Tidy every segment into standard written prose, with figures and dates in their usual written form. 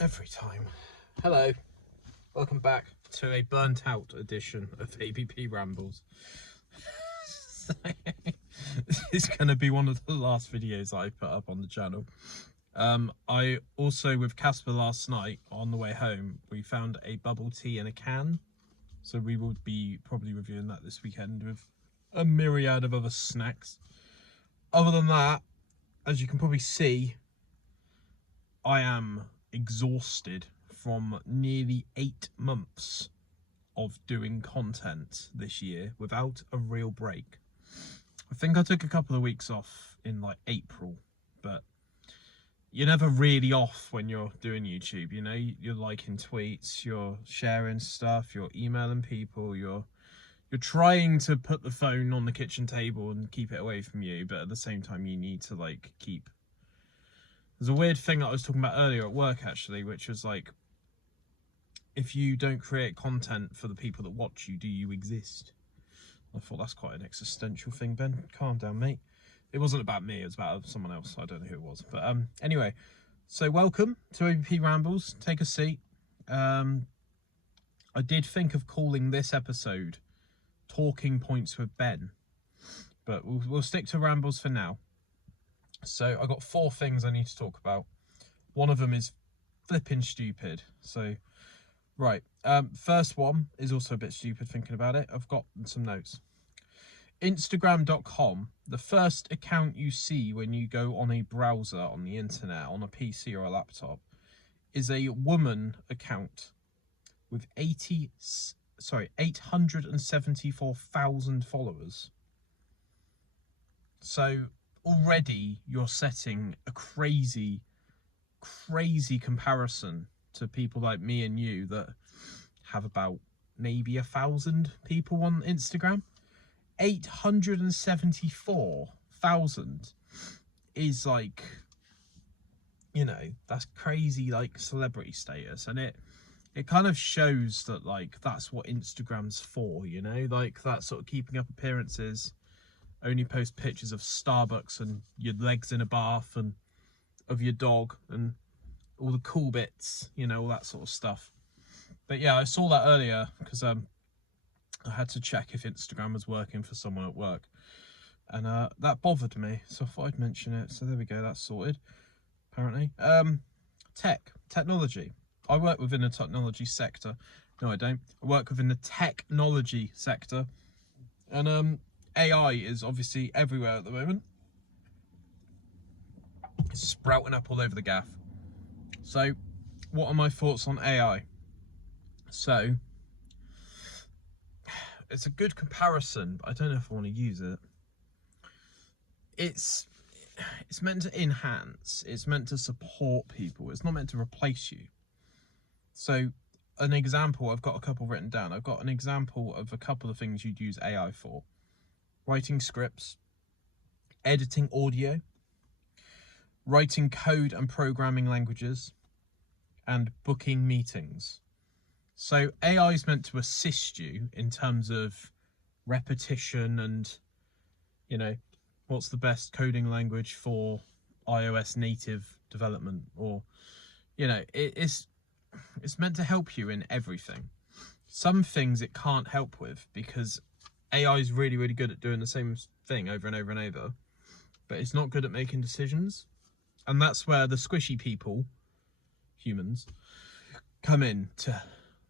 Every time. Hello, welcome back to a burnt out edition of ABP Rambles. This is going to be one of the last videos I put up on the channel. I also, with Casper last night on the way home, we found a bubble tea in a can. So we will be probably reviewing that this weekend with a myriad of other snacks. Other than that, as you can probably see, I am exhausted from nearly 8 months of doing content this year without a real break. I think I took a couple of weeks off in like April, but you're never really off when you're doing YouTube, you know. You're liking tweets, you're sharing stuff, you're emailing people, you're trying to put the phone on the kitchen table and keep it away from you, but at the same time you need to like keep. There's a weird thing that I was talking about earlier at work actually, which was like, if you don't create content for the people that watch you, do you exist? I thought that's quite an existential thing, Ben. Calm down, mate. It wasn't about me, it was about someone else. I don't know who it was. But anyway, so welcome to ABP Rambles. Take a seat. I did think of calling this episode Talking Points with Ben, but we'll stick to Rambles for now. So I've got 4 things I need to talk about. One of them is flipping stupid. So, right. First one is also a bit stupid thinking about it. I've got some notes. Instagram.com, the first account you see when you go on a browser on the internet, on a PC or a laptop, is a woman account with 874,000 followers. So already you're setting a crazy comparison to people like me and you that have about maybe 1,000 people on Instagram. 874,000 is like, you know, that's crazy, like celebrity status, and it kind of shows that like that's what Instagram's for, you know, like that sort of keeping up appearances. Only post pictures of Starbucks and your legs in a bath and of your dog and all the cool bits, you know, all that sort of stuff. But yeah, I saw that earlier because I had to check if Instagram was working for someone at work, and that bothered me, so I thought I'd mention it. So there we go, that's sorted apparently. Technology. I work within the technology sector. No, I don't. I work within the technology sector, and AI is obviously everywhere at the moment. It's sprouting up all over the gaff. So what are my thoughts on AI? So it's a good comparison, but I don't know if I want to use it. It's meant to enhance, it's meant to support people, it's not meant to replace you. So an example, I've got a couple written down. I've got an example of a couple of things you'd use AI for. Writing scripts, editing audio, writing code and programming languages, and booking meetings. So AI is meant to assist you in terms of repetition and, you know, what's the best coding language for iOS native development, or, you know, it's meant to help you in everything. Some things it can't help with because AI is really, really good at doing the same thing over and over and over, but it's not good at making decisions. And that's where the squishy people, humans, come in to,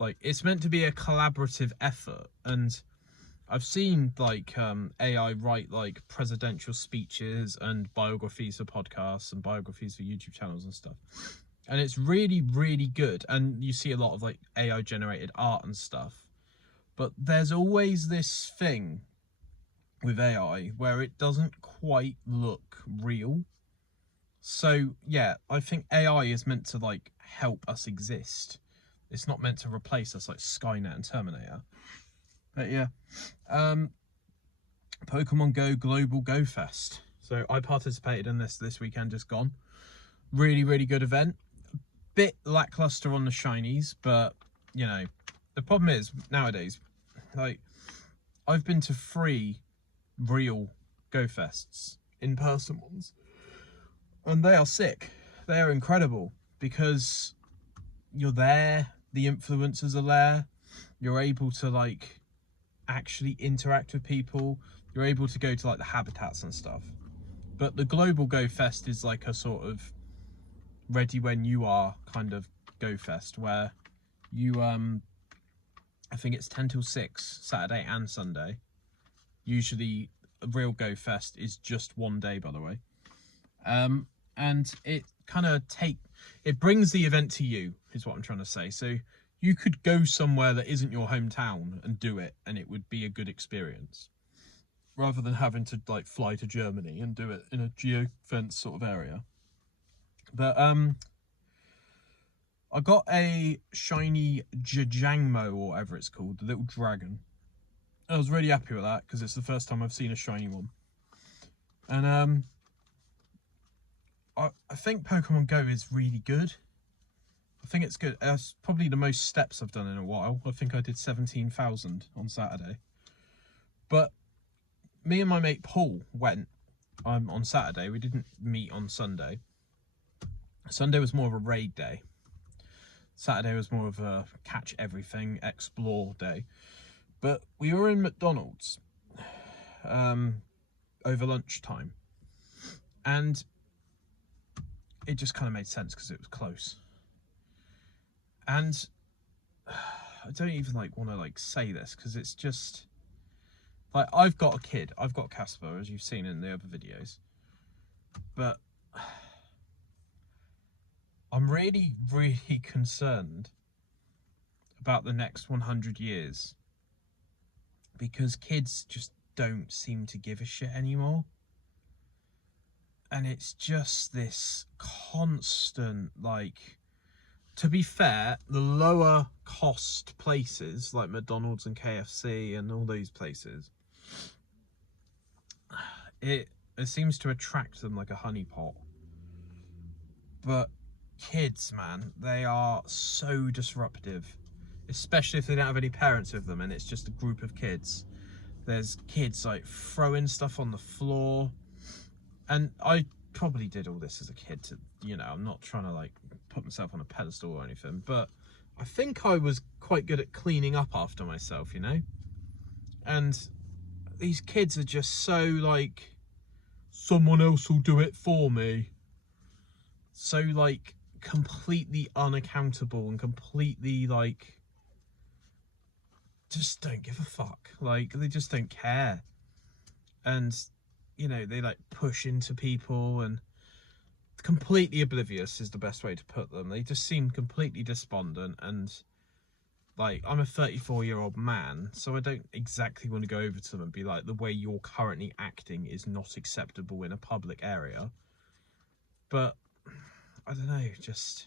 like, it's meant to be a collaborative effort. And I've seen like AI write like presidential speeches and biographies for podcasts and biographies for YouTube channels and stuff. And it's really, really good. And you see a lot of like AI generated art and stuff. But there's always this thing with AI where it doesn't quite look real. So yeah, I think AI is meant to like help us exist. It's not meant to replace us like Skynet and Terminator. But yeah, Pokemon Go Global Go Fest. So I participated in this weekend just gone. Really, really good event. Bit lackluster on the shinies, but you know, the problem is nowadays, like, I've been to 3 real Go Fests, in-person ones, and they are sick. They are incredible because you're there, the influencers are there, you're able to like actually interact with people, you're able to go to like the habitats and stuff. But the Global Go Fest is like a sort of ready when you are kind of Go Fest, where you I think it's 10 till 6 Saturday and Sunday. Usually a real Go Fest is just one day, by the way. And it kind of it brings the event to you, is what I'm trying to say. So you could go somewhere that isn't your hometown and do it, and it would be a good experience, rather than having to like fly to Germany and do it in a geo-fence sort of area. But I got a shiny Jajangmo, or whatever it's called, the little dragon. I was really happy with that because it's the first time I've seen a shiny one. And I think Pokemon Go is really good. I think it's good. It's probably the most steps I've done in a while. I think I did 17,000 on Saturday. But me and my mate Paul went on Saturday. We didn't meet on Sunday. Sunday was more of a raid day. Saturday was more of a catch everything, explore day. But we were in McDonald's over lunchtime. And it just kind of made sense because it was close. And I don't even like want to like say this because it's just like, I've got a kid. I've got Casper, as you've seen in the other videos. But I'm really, really concerned about the next 100 years. Because kids just don't seem to give a shit anymore. And it's just this constant, like, to be fair, the lower cost places like McDonald's and KFC and all these places, it seems to attract them like a honeypot. But kids, man, they are so disruptive, especially if they don't have any parents with them and it's just a group of kids. There's kids like throwing stuff on the floor, and I probably did all this as a kid to, you know, I'm not trying to like put myself on a pedestal or anything, but I think I was quite good at cleaning up after myself, you know. And these kids are just so like, someone else will do it for me, so like completely unaccountable and completely like just don't give a fuck. Like, they just don't care. And, you know, they like push into people and completely oblivious is the best way to put them. They just seem completely despondent. And like, I'm a 34-year-old man, so I don't exactly want to go over to them and be like, the way you're currently acting is not acceptable in a public area. But I don't know, just,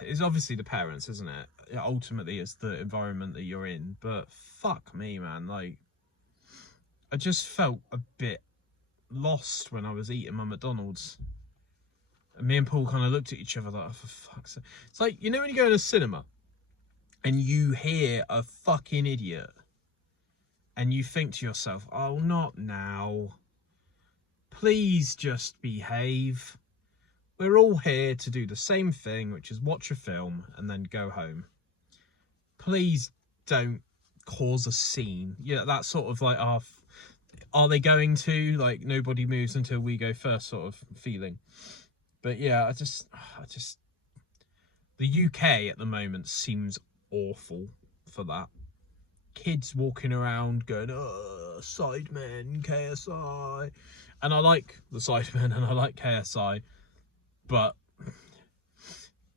it's obviously the parents, isn't it? Ultimately it's the environment that you're in, but fuck me, man, like, I just felt a bit lost when I was eating my McDonald's, and me and Paul kind of looked at each other like, oh, for fuck's sake. It's like, you know when you go to a cinema and you hear a fucking idiot and you think to yourself, oh, not now, please just behave. We're all here to do the same thing, which is watch a film and then go home. Please don't cause a scene. Yeah, that sort of like, are they going to, like, nobody moves until we go first sort of feeling. But yeah, I just the UK at the moment seems awful for that. Kids walking around going, oh, Sidemen, KSI. And I like the Sidemen and I like KSI, but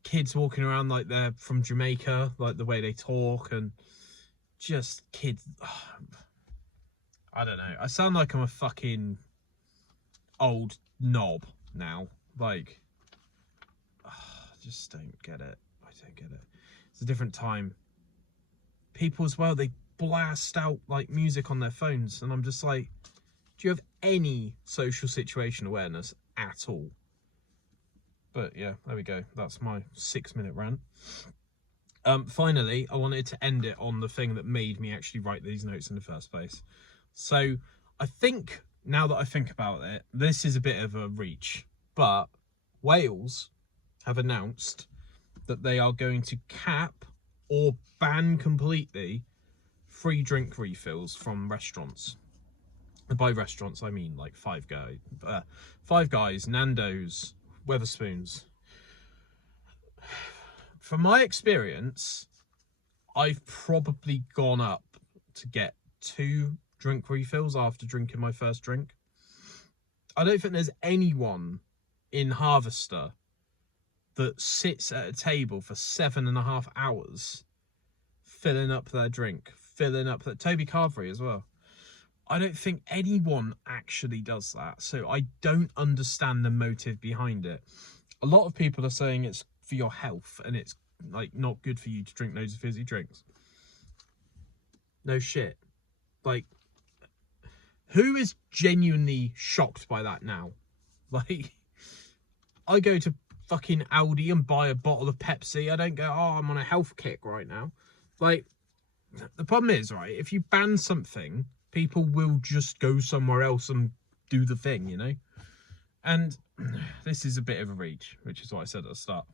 kids walking around like they're from Jamaica, like the way they talk, and just kids, I don't know, I sound like I'm a fucking old knob now. Like, I just don't get it. I don't get it. It's a different time. People as well, they blast out like music on their phones, and I'm just like, do you have any social situation awareness at all? But yeah, there we go. That's my 6-minute rant. Finally, I wanted to end it on the thing that made me actually write these notes in the first place. So I think, now that I think about it, this is a bit of a reach, but Wales have announced that they are going to cap or ban completely free drink refills from restaurants. And by restaurants, I mean like Five Guys, Nando's, Wetherspoons. From my experience, I've probably gone up to get 2 drink refills after drinking my first drink. I don't think there's anyone in Harvester that sits at a table for 7.5 hours filling up their drink, Toby Carvery as well. I don't think anyone actually does that, so I don't understand the motive behind it. A lot of people are saying it's for your health and it's like not good for you to drink loads of fizzy drinks. No shit. Like, who is genuinely shocked by that now? Like, I go to fucking Aldi and buy a bottle of Pepsi. I don't go, oh, I'm on a health kick right now. Like, the problem is, right, if you ban something, people will just go somewhere else and do the thing, you know? And this is a bit of a reach, which is what I said at the start.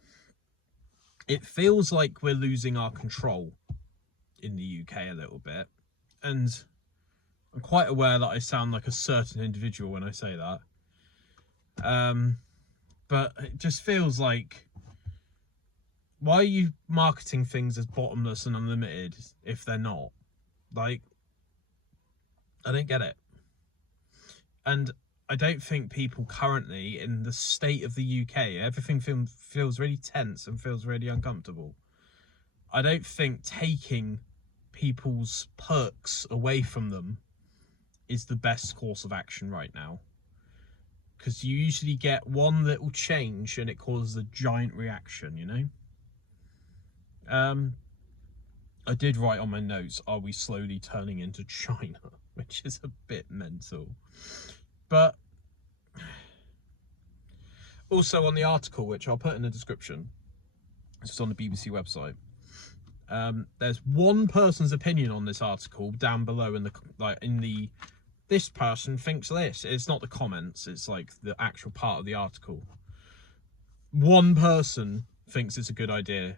It feels like we're losing our control in the UK a little bit. And I'm quite aware that I sound like a certain individual when I say that. But it just feels like, why are you marketing things as bottomless and unlimited if they're not? Like, I don't get it. And I don't think people currently, in the state of the UK, everything feels really tense and feels really uncomfortable. I don't think taking people's perks away from them is the best course of action right now. Because you usually get one little change and it causes a giant reaction, you know? I did write on my notes, are we slowly turning into China? Which is a bit mental. But also on the article, which I'll put in the description, it's on the BBC website. There's one person's opinion on this article down below this person thinks this. It's not the comments, it's like the actual part of the article. One person thinks it's a good idea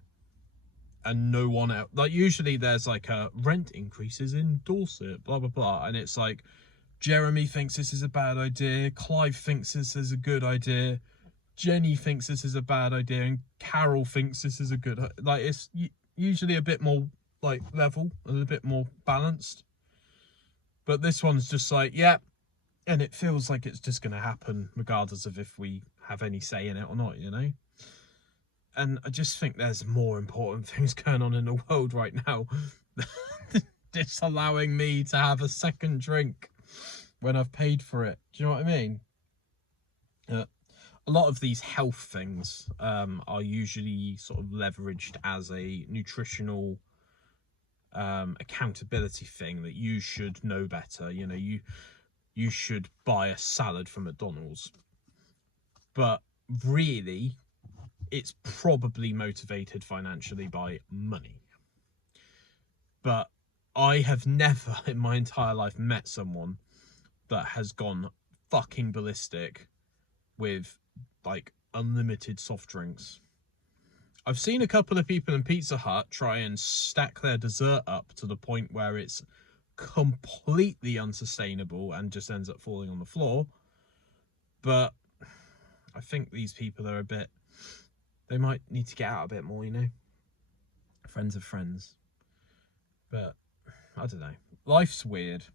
and no one else. Like, usually there's like a rent increases in Dorset, blah blah blah, and it's like Jeremy thinks this is a bad idea, Clive thinks this is a good idea, Jenny thinks this is a bad idea, and Carol thinks this is a good. Like, it's usually a bit more like level and a bit more balanced. But this one's just like, yeah, and it feels like it's just going to happen regardless of if we have any say in it or not, you know? And I just think there's more important things going on in the world right now. Disallowing me to have a second drink when I've paid for it. Do you know what I mean? A lot of these health things are usually sort of leveraged as a nutritional accountability thing, that you should know better. You know, you should buy a salad from McDonald's. But really, it's probably motivated financially by money. But I have never in my entire life met someone that has gone fucking ballistic with like unlimited soft drinks. I've seen a couple of people in Pizza Hut try and stack their dessert up to the point where it's completely unsustainable and just ends up falling on the floor. But I think these people are they might need to get out a bit more, you know? Friends of friends. But I don't know. Life's weird.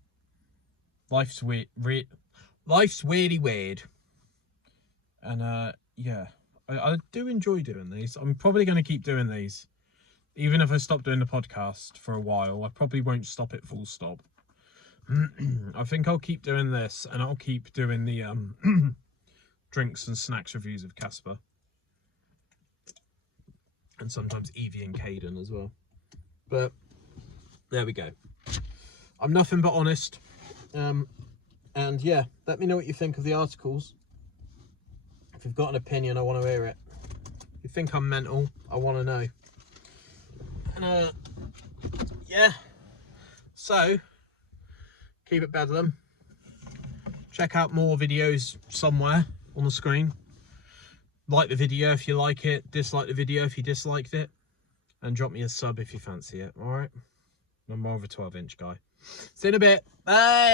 Life's really weird. And yeah, I do enjoy doing these. I'm probably going to keep doing these. Even if I stop doing the podcast for a while, I probably won't stop it full stop. I think I'll keep doing this, and I'll keep doing the drinks and snacks reviews of Casper. And sometimes Evie and Caden as well. But there we go. I'm nothing but honest. And yeah, let me know what you think of the articles. If you've got an opinion, I want to hear it. If you think I'm mental, I want to know. And yeah. So, keep it bedlam. Check out more videos somewhere on the screen. Like the video if you like it, dislike the video if you disliked it, and drop me a sub if you fancy it. All right, I'm more of a 12-inch guy. See you in a bit. Bye.